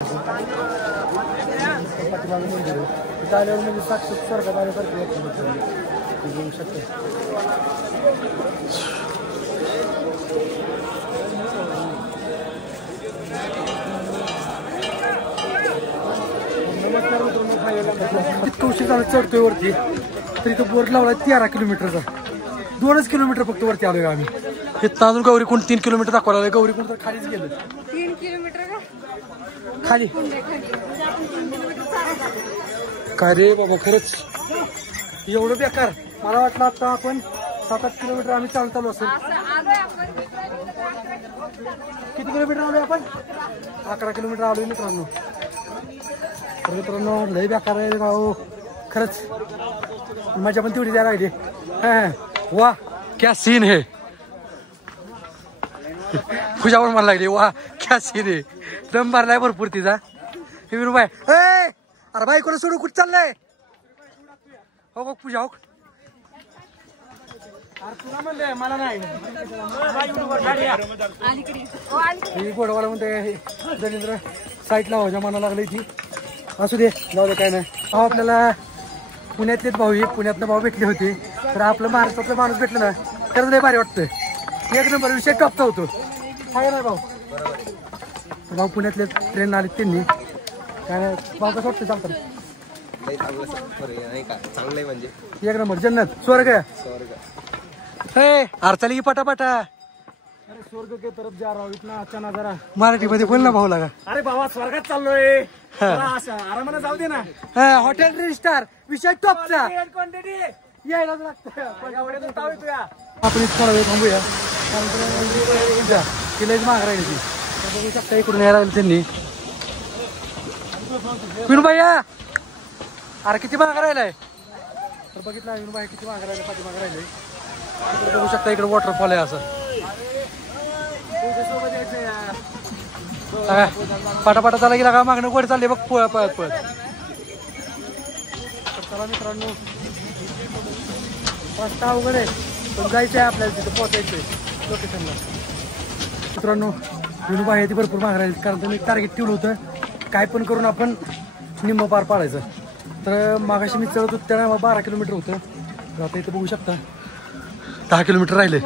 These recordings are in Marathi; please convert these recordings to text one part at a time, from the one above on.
मंदिर तिथं आल्यावर म्हणजे साक्षात स्वर्गात आल्यासारखं घेऊ शकतो. नमस्कार मित्रांनो, इतकं उशीर झालं चढतोय वरती तर इथं बोर्ड लावलाय 13 किलोमीटरचा. 2च किलोमीटर फक्त वरती आलोय आम्ही. हे अजून गौरी कोण 3 किलोमीटर दाखवायला लागले. गौरी कोण तर खालीच गेलं. 3 किलोमीटर खाली काय रे बाबा, खरंच एवढं बेकार. मला वाटलं आता आपण 7-8 किलोमीटर आम्ही चालू असेल. किती किलोमीटर आलोय आपण? 11 किलोमीटर आलोय मित्रांनो. मित्रांनो लय बेकार आहे गाव खरंच. मजा पण तेवढी द्यायला लागली. वा क्या सीन है. पूजा पण मला लागली वा क्या सीन आहे. दम भरलाय भरपूर तिचा. विनू बाय अरे बाई कोणा सोडू कुठं चाललंय. हो बघ पूजा हो. तुला म्हणलंय मला नाही. गोडवाला म्हणते जणेंद्र साईटला व्हायच्या मना लागली ती. असू दे जाऊ दे काय नाही. हा आपल्याला पुण्यातलेच भाऊ पुण्यातनं भाऊ भेटले होते तर आपलं महाराष्ट्रातलं माणूस भेटलं ना खरंच लय भारी वाटतं. एक नंबर विषय टॉपचा होतो काय नाही भाऊ. भाऊ पुण्यातले ट्रेन आले त्यांनी काय नाही. भाऊ कसं वाटतं चालतं चांगलं म्हणजे एक नंबर जन्नत स्वर्ग. अडचाली की पटापटा. अरे स्वर्ग के तरफ जा रहा हूं इतना अच्छा नजारा. मराठीमध्ये बोल ना भाऊ लागा. अरे बाबा स्वर्गात चाललोय आरामाने जाऊ दे ना. हॉटेल 3 स्टार विषय टॉपचा यायला लागतं. आपण थोडा वेळ थांबूया तिलाच माग राहिली ती. बघू शकता इकडून यायला लागली त्यांनी. विनूबाई अरे किती माग राहिलाय तर बघितलं विनूबाई किती माग राहिले पाठीमाग राहिले. बघू शकता इकडे वॉटरफॉल आहे असं. पाटापाटा चाला गेला का मागणं गोड चालले बघ पळत पळत. चला मित्रांनो रस्ता अवघड आहे पण जायचं आहे आपल्याला तिथं पोहोचायचंय लोकेशनला. मित्रांनो विनूबाई ती भरपूर माग राहिली कारण तुम्ही टार्गेट ठेवलं होतं काय पण करून आपण निम्म पार पाडायचं. तर मागाशी मी चढत होतो त्याला 12 किलोमीटर होतं. तर आता इथं बघू शकता 10 किलोमीटर राहिले.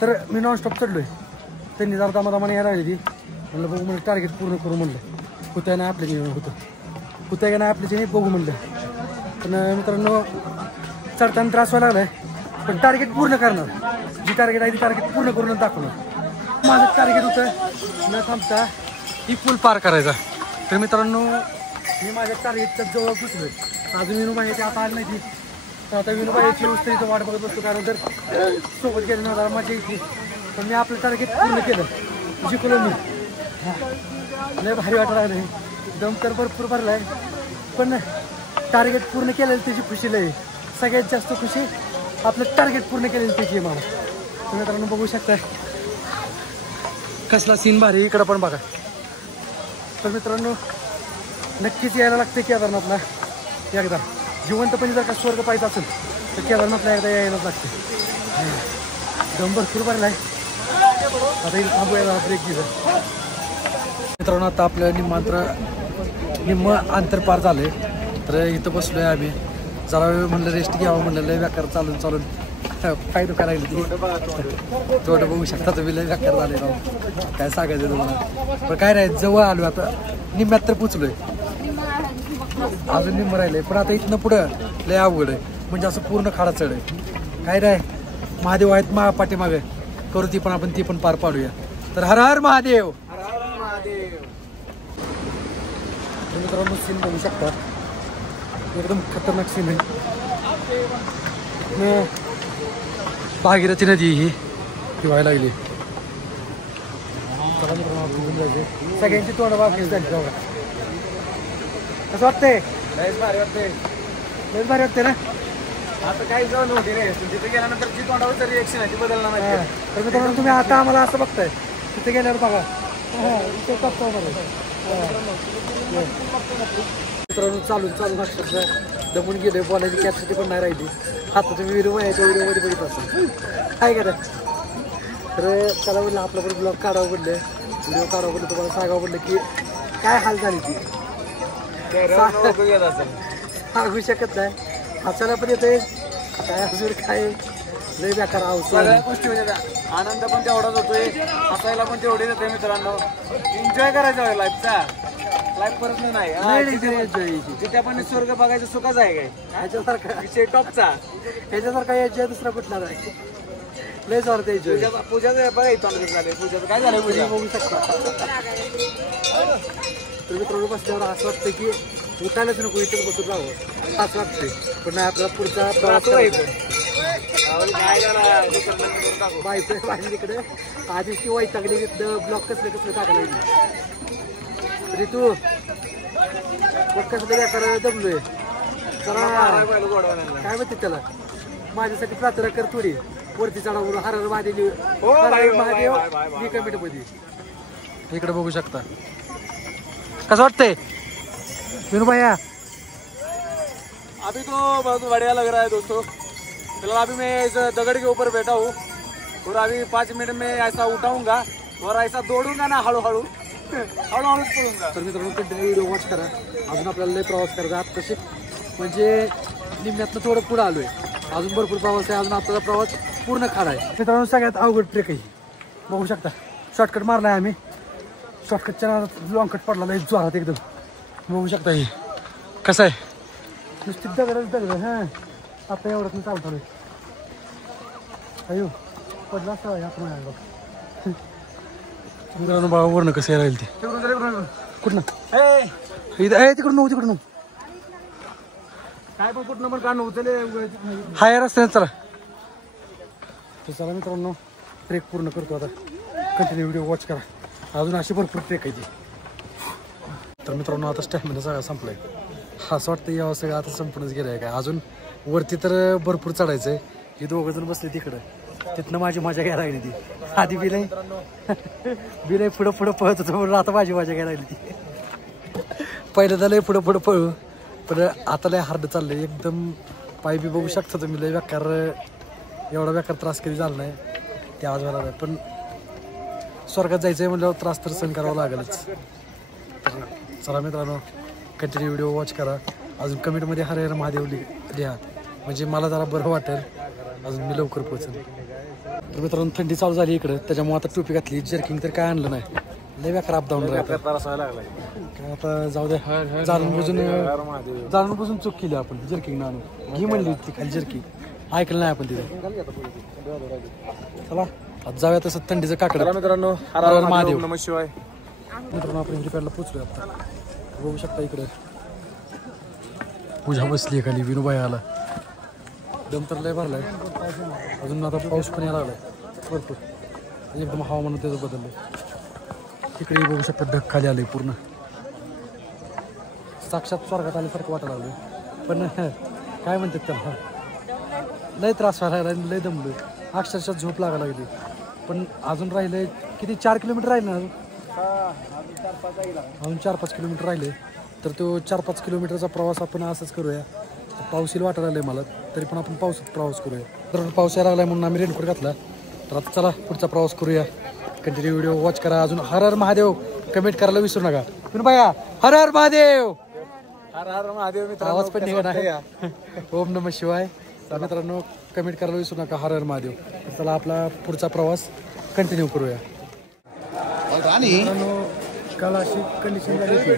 तर मी नॉनस्टॉप चढलोय. त्यांनी जरा दामादामाने यायला लागली ती. म्हणलं बघू म्हणलं टार्गेट पूर्ण करू म्हणलं. होतं नाही आपल्या होतं होतं का नाही आपल्याच्या बघू म्हणलं. पण मित्रांनो चढताना त्रास व्हायला लागलाय पण टार्गेट पूर्ण करणार. जी टार्गेट आहे ती टार्गेट पूर्ण करून दाखवणार. माझं टार्गेट होतं न थांबता ही पूल पार करायचा. तर मित्रांनो मी माझ्या टार्गेटच्या जवळ पोचलोय. अजून विनूबाईची आता आली नाही ती. तर आता विनूबाईची इथं वाट बघत बसतो कारण जर सोबत गेलं ना मजा येते. पण मी आपलं टार्गेट पूर्ण केलं जिंकलो मी. लय भारी वाटायला लागलं. दम तर भरपूर भरलाय पण टार्गेट पूर्ण केलेलं त्याची खुशी लय. सगळ्यात जास्त खुशी आपलं टार्गेट पूर्ण केलेलं त्याची आहे मला. तुम्ही मित्रांनो बघू शकता कसला सीन भारी. इकडं पण बघा. तर मित्रांनो नक्कीच यायला लागते केदारनाथला एकदा. जिवंतपणे जर का स्वर्ग पाहिजे असेल तर केदारनाथला एकदा यायलाच लागते. दम भरपूर भरलाय. आता इथं थांबूया ब्रेक घेऊ. मित्रांनो आता आपलं निम्म अंतर पार झालंय. तर इथं बसलोय आम्ही जरा वेळ म्हणलं रेस्ट घ्यावं म्हणलं. लय व्याकार चालून पाय दुखायला लागली ती. थोडं बघू शकता तुम्ही लय व्याकार झाले राव काय सांगायचं तुम्हाला. पण काय नाही जवळ आलो आता निम्म्यात तर पोचलोय. अजून निम्म राहिलंय पण आता इथनं पुढं लय अवघड आहे म्हणजे असं पूर्ण खाडा चढ आहे. काय नाही महादेव आहेत पाठीमागे करू ती पण आपण ती पण पार पाडूया. तर हर हर महादेव. मित्रांनो सीन बघू शकता एकदम खतरनाक सीन आहे. भागीरथी नदी ही व्हायला लागली. सगळ्यांची तोंड बाकी झाली. कसं वाटतंय? लयच भारी वाटते ना. आता काही जाऊन होती रे तिथे गेल्यानंतर जी तोंडावर रिएक्शन आहे ती बदलणार नाही. तर मित्रांनो तुम्ही आता आम्हाला असं बघताय तिथे गेल्यावर बघा मित्रांनो चालून अक्षरशः दमून गेले. बोलायची कॅपॅसिटी पण नाही राहिली. आता तुम्ही व्हिडिओच्या व्हिडिओमध्ये बघित असाल काय करा. तर त्याला म्हणलं आपला पण ब्लॉग काढावं म्हणलं व्हिडिओ काढावं म्हणलं तुम्हाला सांगावं म्हणलं की काय हाल झाली ती सांगू शकत नाही. हसायला पण येते काय अजून काय लय बेकार सगळ्या गोष्टी म्हणजे आनंद पण तेवढाच होतोय, हसायला पण तेवढीच येते मित्रांनो. एन्जॉय करायचा लाईफचा, लाईफ परत नाही. जिथे आपण स्वर्ग बघायचं सुखाच आहे काय ह्याच्यासारखा विषय टॉपचा. ह्याच्यासारखा यायच्या दुसरा कुठला नाही. लय जोरात यायचं. पूजाचं बघा इथं झाले. पूजाचं काय झालं पूजा बघू शकता. तर मित्रांनो बसल्यावर असं वाटतं की उठायलाच नको, इथं बसून राहावं असं वाटतंय. पण नाही आपला पुढचा प्रवास बाहेर इकडे आधीच ती वैतागली ब्लॉक कसले टाकलं तरी तू कसलं बेकार दमलोय जरा. काय म्हणते त्याला माझ्यासाठी प्रार्थना कर थोडी. वरती चढावून हर हर महादेव मी कमिटी मध्ये इकडे बघू शकता. कसं वाटतंय विनू भैया? अभी तो बहुत बढ़िया लग रहा है दोस्तों. फिलहाल अभी मैं इस दगड़ के ऊपर बैठा हूँ और अभी 5 मिनट में ऐसा उठाऊंगा और ऐसा दौड़ूंगा ना हळूहळू हळूहळूच पळूंगा. तर मित्रांनो कंटिन्यू व्हिडिओ वॉच करा. अजून आपल्याला लय प्रवास करायचा आत तसे म्हणजे निम्म्यातनं थोडं पुढं आलोय. अजून भरपूर प्रवास आहे. अजून आपल्याला प्रवास पूर्ण खाडा आहे. मित्रांनो सगळ्यात अवघड ट्रेक आहे. बघू शकता शॉर्टकट मारलाय आम्ही. शॉर्टकटच्या लॉंग कट पडला लय जोरात एकदम. बघू शकता हे कसं आहे नुसती दगड हां. आता एवढंच मी चालतो रे. अयो पडला असता आपण मित्रांनो बाबा वर्ण कसं यायला राहील ते कुठनं इथं तिकडून काय पण कुठं पण काढणं उचले हाय रस्त्याने चला. तर चला मित्रांनो ट्रेक पूर्ण करतो आता. कंटिन्यू व्हिडिओ वॉच करा. अजून अशी भरपूर ट्रेक आहे ती. तर मित्रांनो आता स्टॅमिना सगळा संपलाय. असं वाटतं यावं सगळं आता संपूनच गेलं आहे काय. अजून वरती तर भरपूर चढायचं आहे. ही दोघं जण बसले तिकडं. तिथनं माझी मजा घ्यायला लागली ती. आधी बिलय पुढं पळत होतं म्हणून आता माझी मजा घ्यायला लागली ती. पहिलं तर लय पुढं पळू पण आता लय हार्ड चाललंय एकदम. पाय बी बघू शकता तुम्ही लय बेकार. एवढा बेकार त्रास कधी झाला नाही ते आवाज व्हायला. पण स्वर्गात जायचं आहे म्हटल्यावर त्रास तर सहन करावा लागेलच. तर चला मित्रांनो कंटिन्यू व्हिडिओ वॉच करा. अजून कमेंटमध्ये हर हर महादेव लिहा म्हणजे मला जरा बरं वाटेल. अजून मी लवकर पोहोचेल. तर मित्रांनो थंडी चालू झाली इकडं त्याच्यामुळे आता टोपी घातली. जर्किंग तर काय आणलं नाही. लय बेकार अप डाऊन राहतं. काय आता जाऊ द्या. जाणून बुजून चूक केली आपण. जर्किंग ना आणून घी म्हणली होती खाली जर्किंग ऐकलं नाही आपण तिथे. चला आता जाऊया तसं थंडीचं काकडं. मित्रांनो हर हर महादेव नमः शिवाय. मित्रांनो आपण हेलिपॅडला पोचलोय आता. बघू शकता इकडे पूजा बसली खाली. विनूबाई आला. दम तर लय भरलाय. अजून आता पाऊस पण यायला लागलाय भरपूर. एकदम हवामान त्याचं बदललंय. तिकडे बघू शकता ढग खाली आले पूर्ण. साक्षात स्वर्गात आल्यासारखं वाटायला लागलं. पण काय म्हणतात त्याला लय त्रास व्हायला लागला. लय दमलोय अक्षरशः झोप लागायला लागली. पण अजून राहिले किती 4 किलोमीटर राहिले ना. अजून 4-5 किलोमीटर राहिले. तर तो 4-5 किलोमीटरचा प्रवास आपण असंच करूया. पाऊस येईल वाटायला लागलाय मला तरी पण आपण पावसात प्रवास करूया. तर पाऊस यायला लागलाय म्हणून आम्ही रेनकोट घातला. तर आता चला पुढचा प्रवास करूया. कंटिन्यू व्हिडिओ वॉच करा. अजून हर हर महादेव कमेंट करायला विसरू नका. विनू भैया हर हर महादेव. हर हर महादेव. मित्रांनो आवाज पण निघत आहे. ओम नमः शिवाय. तर मित्रांनो कमेंट करायला विसरू नका हर हर महादेव. चला आपला पुढचा प्रवास कंटिन्यू करूया. मित्रांनो काल अशी कंडिशन झाली होती.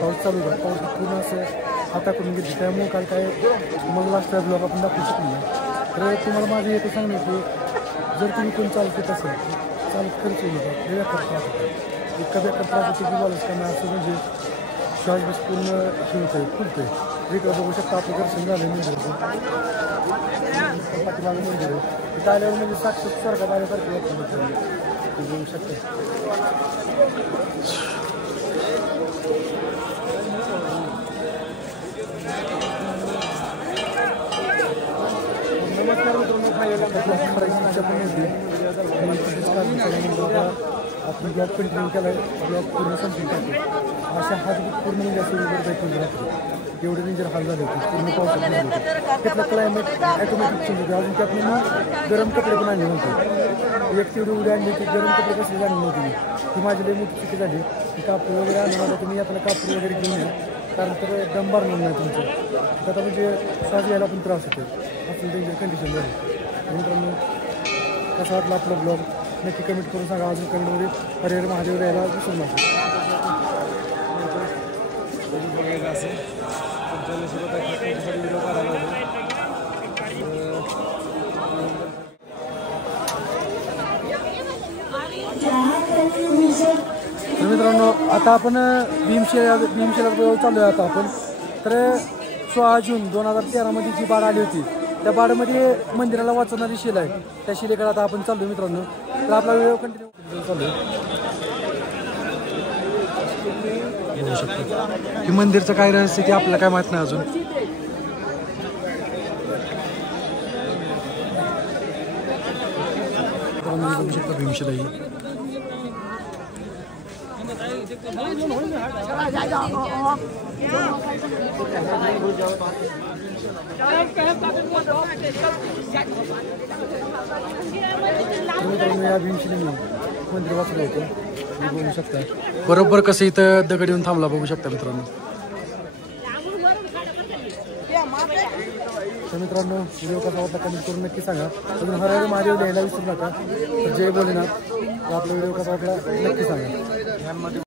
पाऊस चालू होता. पाऊस पूर्ण असं हाताकडून घेतली. त्यामुळे काल काय तुम्हाला लास्ट ब्लॉग आपण दाखवू शकलो नाही. तर तुम्हाला माझं येतं सांगणं की जर तुम्ही कोण चालत असेल चालत खर्च होतं बेकार त्रास होतो. इतका बेकार त्रास होतो की बोलायचं का नाही. असं म्हणजे श्वास बस पूर्ण हे होतंय फुलतंय. इकडं बघू शकता आपलं दर्शन झालं मंदिराचं. पाठीमागं मंदिर आहे. इथं आल्यावर म्हणजे साक्षात स्वर्गात आल्यासारखं वाटतं. बघू शकता नमस्कार मित्रांनो. आपण ब्लॉग कंटिन्यू केला आहे. ब्लॉग पूर्ण संपून टाकतो. अशा हात पूर्ण म्हणजे असं वगैरे राहतो. एवढे डेंजर हाल झाले होते पूर्ण पावसात झाले होते. त्यातलं क्लायमेट ॲटोमॅटिक चेंज होते. अजून त्यात मी गरम कपडे पण आणले नव्हते. एक तेवढी उडी आणली की गरम कपडे कसले झाले नव्हते. ती माझी लई मोठी चुकी झाली. कापूर वगैरे आणून आता तुम्ही आपल्याला कापूर वगैरे घेऊन या, कारण तर दम भरणार नाही तुमचं. आता म्हणजे श्वास घ्यायला पण त्रास होतो आपल्या त्यांच्या कंडिशनमध्ये. मित्रांनो कसा वाटला आपला ब्लॉग नक्की कमेंट करून सांगा. अजून कमेंटमध्ये हरिहर महादेव यायला विसरू नका. व्हिडिओ काढायला तर मित्रांनो आता आपण भीमशिला चालू आहे. आता आपण तर 16 जून 2013 जी बाढ आली होती त्या बाढमध्ये मंदिराला वाचवणारी शिला आहे. त्या शिलेकडे आता आपण चाललो मित्रांनो. तर आपला व्हिडिओ कंटिन्यू चालू आहे. हे मंदिरचं काय रहस्य ते आपल्याला काय माहित नाही अजून. बघू शकता भीमशिला ही. या भीमशिलेने मंदिर वाचलं होतं बघू शकता. बरोबर कसं इथं दगड येऊन थांबला बघू शकता मित्रांनो. तर मित्रांनो व्हिडिओ कसा वाटला कमेंट करून नक्की सांगा. अजून हर महादेव लिहायला विसरू नका. जय भोलेनाथ. आपला व्हिडिओ कसा वाटला नक्की सांगा.